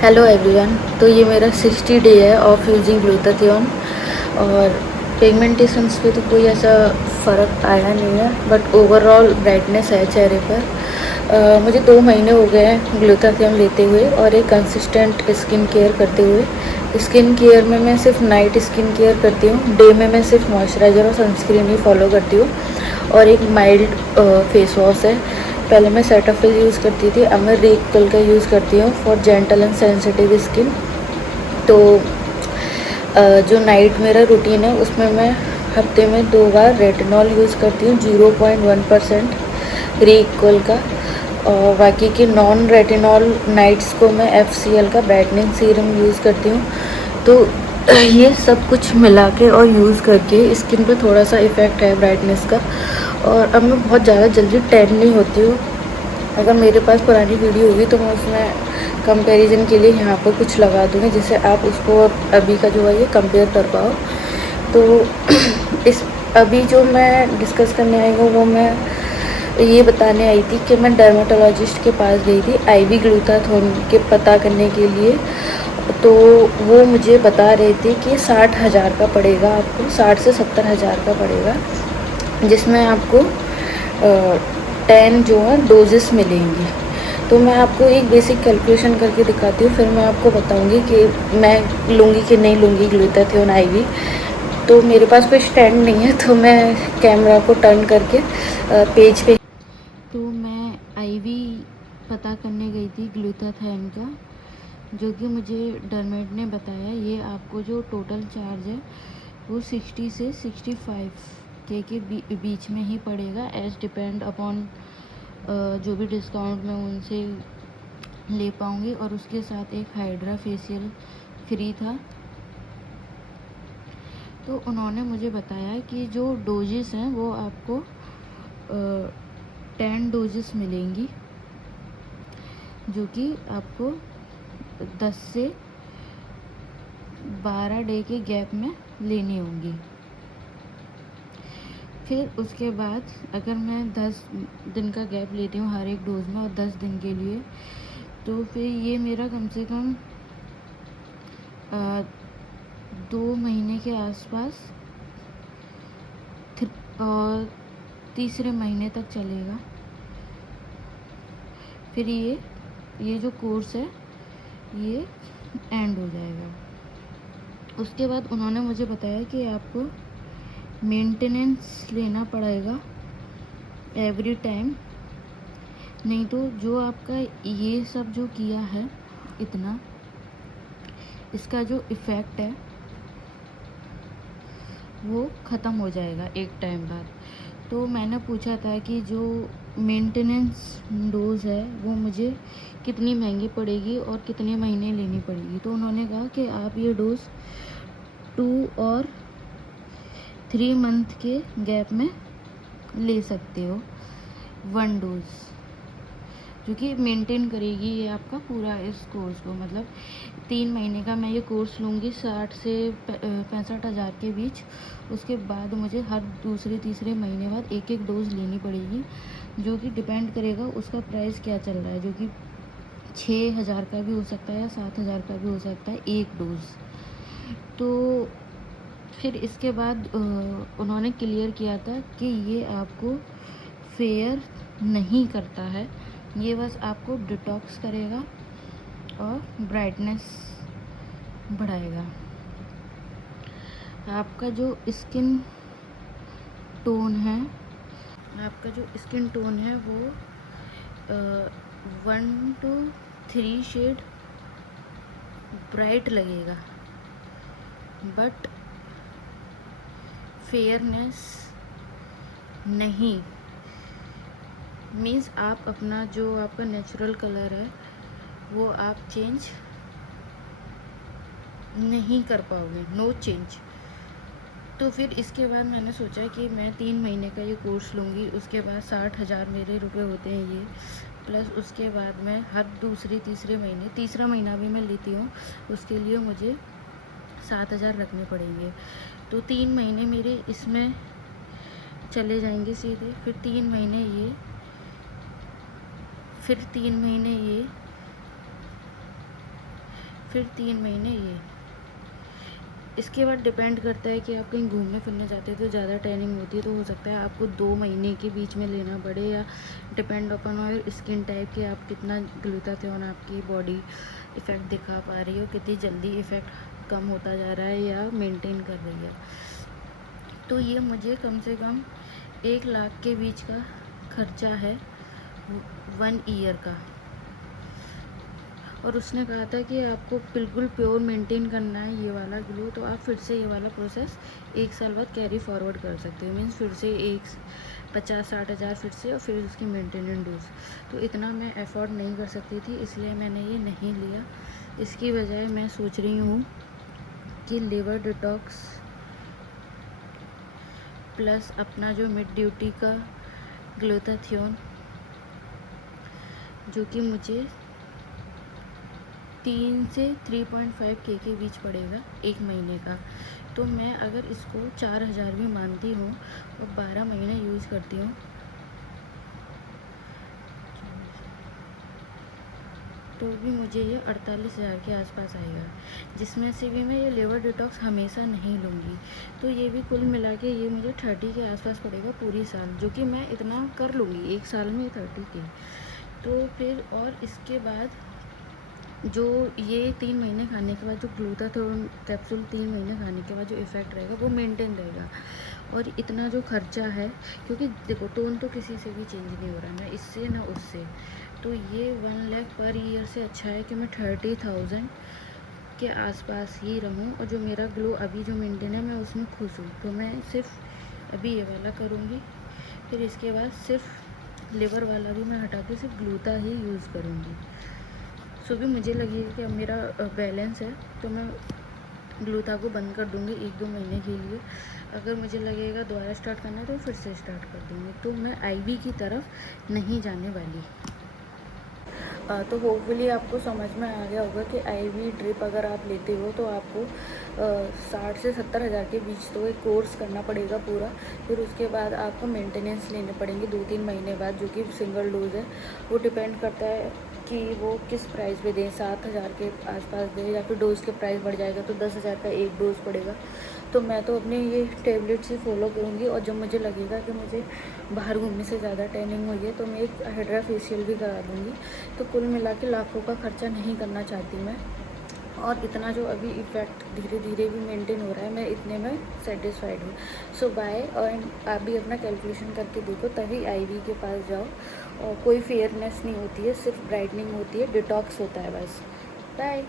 Hello everyone. तो ये मेरा 60 डे है ऑफ यूजिंग ग्लूटाथियोन और पिगमेंटेशंस पे तो कोई ऐसा फ़र्क आया नहीं है, बट ओवरऑल ब्राइटनेस है चेहरे पर। मुझे 2 महीने हो गए हैं ग्लूटाथियोन लेते हुए और एक कंसिस्टेंट स्किन केयर करते हुए। स्किन केयर में मैं सिर्फ नाइट स्किन केयर करती हूँ, डे में मैं सिर्फ मॉइस्चराइज़र और सनस्क्रीन ही फॉलो करती हूँ और एक माइल्ड फेस वॉश है। पहले मैं सेटाफिल यूज़ करती थी, अब मैं रिकल का यूज़ करती हूँ for gentle and sensitive skin. तो जो नाइट मेरा रूटीन है उसमें मैं हफ्ते में 2 बार रेटिनॉल यूज़ करती हूँ 0.1% रिकल का, और बाकी के नॉन रेटिनॉल नाइट्स को मैं FCL का ब्राइटनिंग सीरम यूज़ करती हूँ। तो ये सब कुछ मिला के और यूज़ करके स्किन पे थोड़ा सा इफ़ेक्ट है ब्राइटनेस का, और अब मैं बहुत ज़्यादा जल्दी टैन नहीं होती हूँ। अगर मेरे पास पुरानी वीडियो होगी तो मैं उसमें कंपैरिजन के लिए यहाँ पर कुछ लगा दूँगी, जिससे आप उसको अभी का जो है ये कंपेयर कर पाओ। तो इस अभी जो मैं डिस्कस करने आई हूँ वो मैं ये बताने आई थी कि मैं डर्मेटोलॉजिस्ट के पास गई थी IV ग्लूटाथियोन के पता करने के लिए। तो वो मुझे बता रहे थे कि 60,000 का पड़ेगा आपको, 60 से 70,000 का पड़ेगा, जिसमें आपको 10 जो है डोजेस मिलेंगी। तो मैं आपको एक बेसिक कैलकुलेशन करके दिखाती हूँ, फिर मैं आपको बताऊँगी कि मैं लूँगी कि नहीं लूँगी ग्लूटाथियोन IV। तो मेरे पास कोई स्टैंड नहीं है, तो मैं कैमरा को टर्न करके पेज पे तो मैं IV पता करने गई थी ग्लूटाथियोन का, जो कि मुझे डर्मेट ने बताया ये आपको जो टोटल चार्ज है वो 60 से 65 के बीच में ही पड़ेगा, एज डिपेंड अपॉन जो भी डिस्काउंट मैं उनसे ले पाऊँगी। और उसके साथ एक हाइड्रा फेशियल फ्री था। तो उन्होंने मुझे बताया कि जो डोजेस हैं वो आपको 10 डोजेस मिलेंगी, जो कि आपको 10 से 12 डे के गैप में लेनी होंगी। फिर उसके बाद अगर मैं 10 दिन का गैप लेती हूँ हर एक डोज में और 10 दिन के लिए, तो फिर ये मेरा कम से कम 2 महीने के आसपास और तीसरे महीने तक चलेगा। फिर ये जो कोर्स है ये एंड हो जाएगा। उसके बाद उन्होंने मुझे बताया कि आपको मेंटेनेंस लेना पड़ेगा एवरी टाइम, नहीं तो जो आपका ये सब जो किया है इतना, इसका जो इफ़ेक्ट है वो ख़त्म हो जाएगा एक टाइम बाद। तो मैंने पूछा था कि जो मेंटेनेंस डोज़ है वो मुझे कितनी महंगी पड़ेगी और कितने महीने लेनी पड़ेगी। तो उन्होंने कहा कि आप ये डोज़ 2 और 3 मंथ के गैप में ले सकते हो, 1 डोज़, जो कि मेंटेन करेगी ये आपका पूरा इस कोर्स को। मतलब 3 महीने का मैं ये कोर्स लूँगी 60 से 65,000 के बीच। उसके बाद मुझे हर दूसरे तीसरे महीने बाद एक एक डोज़ लेनी पड़ेगी, जो कि डिपेंड करेगा उसका प्राइस क्या चल रहा है, जो कि 6,000 का भी हो सकता है या 7,000 का भी हो सकता है एक डोज़। तो फिर इसके बाद उन्होंने क्लियर किया था कि ये आपको फेयर नहीं करता है, ये बस आपको डिटॉक्स करेगा और ब्राइटनेस बढ़ाएगा। आपका जो स्किन टोन है वो 1 to 3 शेड ब्राइट लगेगा, बट फेयरनेस नहीं। मीन्स आप अपना जो आपका नेचुरल कलर है वो आप चेंज नहीं कर पाओगे, नो चेंज। तो फिर इसके बाद मैंने सोचा कि मैं 3 महीने का ये कोर्स लूँगी। उसके बाद 60,000 मेरे रुपए होते हैं ये, प्लस उसके बाद मैं हर दूसरे तीसरे महीने, तीसरा महीना भी मैं लेती हूँ, उसके लिए मुझे 7,000 रखने पड़ेंगे। तो 3 महीने मेरे इसमें चले जाएंगे सीधे, फिर 3 महीने ये, फिर 3 महीने ये, फिर 3 महीने ये। इसके बाद डिपेंड करता है कि आप कहीं घूमने फिरने जाते हैं तो ज़्यादा टैनिंग होती है, तो हो सकता है आपको 2 महीने के बीच में लेना पड़े, या डिपेंड अपॉन और स्किन टाइप के आप कितना ग्लूटाथियोन आपकी बॉडी इफ़ेक्ट दिखा पा रही हो, कितनी जल्दी इफ़ेक्ट कम होता जा रहा है या मेंटेन कर रही है। तो ये मुझे कम से कम 1 लाख के बीच का खर्चा है 1 ईयर का। और उसने कहा था कि आपको बिल्कुल प्योर मेंटेन करना है ये वाला ग्लो, तो आप फिर से ये वाला प्रोसेस 1 साल बाद कैरी फॉरवर्ड कर सकते हो। मीन्स फिर से 50-60 हज़ार फिर से, और फिर उसकी मेंटेनेंस डोज। तो इतना मैं अफोर्ड नहीं कर सकती थी, इसलिए मैंने ये नहीं लिया। इसकी बजाय मैं सोच रही हूँ कि लिवर डिटॉक्स प्लस अपना जो मिड ड्यूटी का ग्लूटाथियोन, जो कि मुझे 3 से 3.5 के बीच पड़ेगा 1 महीने का। तो मैं अगर इसको 4,000 भी मानती हूँ और 12 महीने यूज़ करती हूँ, तो भी मुझे ये 48,000 के आसपास आएगा, जिसमें से भी मैं ये लिवर डिटॉक्स हमेशा नहीं लूँगी। तो ये भी कुल मिला के ये मुझे 30 के आसपास पड़ेगा पूरी साल, जो कि मैं इतना कर लूँगी 1 साल में 30 के। तो फिर और इसके बाद जो ये 3 महीने खाने के बाद जो ग्लूटाथियोन कैप्सूल 3 महीने खाने के बाद जो इफ़ेक्ट रहेगा वो मेंटेन रहेगा। और इतना जो खर्चा है, क्योंकि देखो टोन तो किसी से भी चेंज नहीं हो रहा, ना इससे ना उससे, तो ये 1 लाख पर ईयर से अच्छा है कि मैं 30,000 के आसपास ही रहूं। और जो मेरा ग्लो अभी जो मेंटेन है मैं उसमें खुश हूँ। तो मैं सिर्फ अभी ये वाला करूँगी, फिर इसके बाद सिर्फ लिवर वाला भी मैं हटा के सिर्फ ग्लूटा ही यूज़ करूँगी। सो भी मुझे लगी कि अब मेरा बैलेंस है, तो मैं ग्लूटा को बंद कर दूँगी 1-2 महीने के लिए। अगर मुझे लगेगा दोबारा स्टार्ट करना है तो फिर से स्टार्ट कर दूँगी। तो मैं आईवी की तरफ नहीं जाने वाली। तो होपफुली आपको समझ में आ गया होगा कि आईवी ड्रिप अगर आप लेते हो तो आपको 60 से 70 हज़ार के बीच तो एक कोर्स करना पड़ेगा पूरा। फिर उसके बाद आपको मेंटेनेंस लेने पड़ेंगे 2-3 महीने बाद, जो कि सिंगल डोज है। वो डिपेंड करता है कि वो किस प्राइस पे दें, 7,000 के आसपास दें, या फिर डोज़ के प्राइस बढ़ जाएगा तो 10,000 का एक डोज़ पड़ेगा। तो मैं तो अपने ये टेबलेट्स ही फॉलो करूँगी। और जब मुझे लगेगा कि मुझे बाहर घूमने से ज़्यादा टैनिंग हुई है तो मैं एक हाइड्रा फेशियल भी करा लूँगी। तो कुल मिला के लाखों का खर्चा नहीं करना चाहती मैं। और इतना जो अभी इफ़ेक्ट धीरे धीरे भी मेंटेन हो रहा है, मैं इतने में सेटिस्फाइड हूँ। सो बाय। और आप भी अपना कैलकुलेशन करके देखो, तभी आईवी के पास जाओ। और कोई फेयरनेस नहीं होती है, सिर्फ ब्राइटनिंग होती है, डिटॉक्स होता है बस। बाय।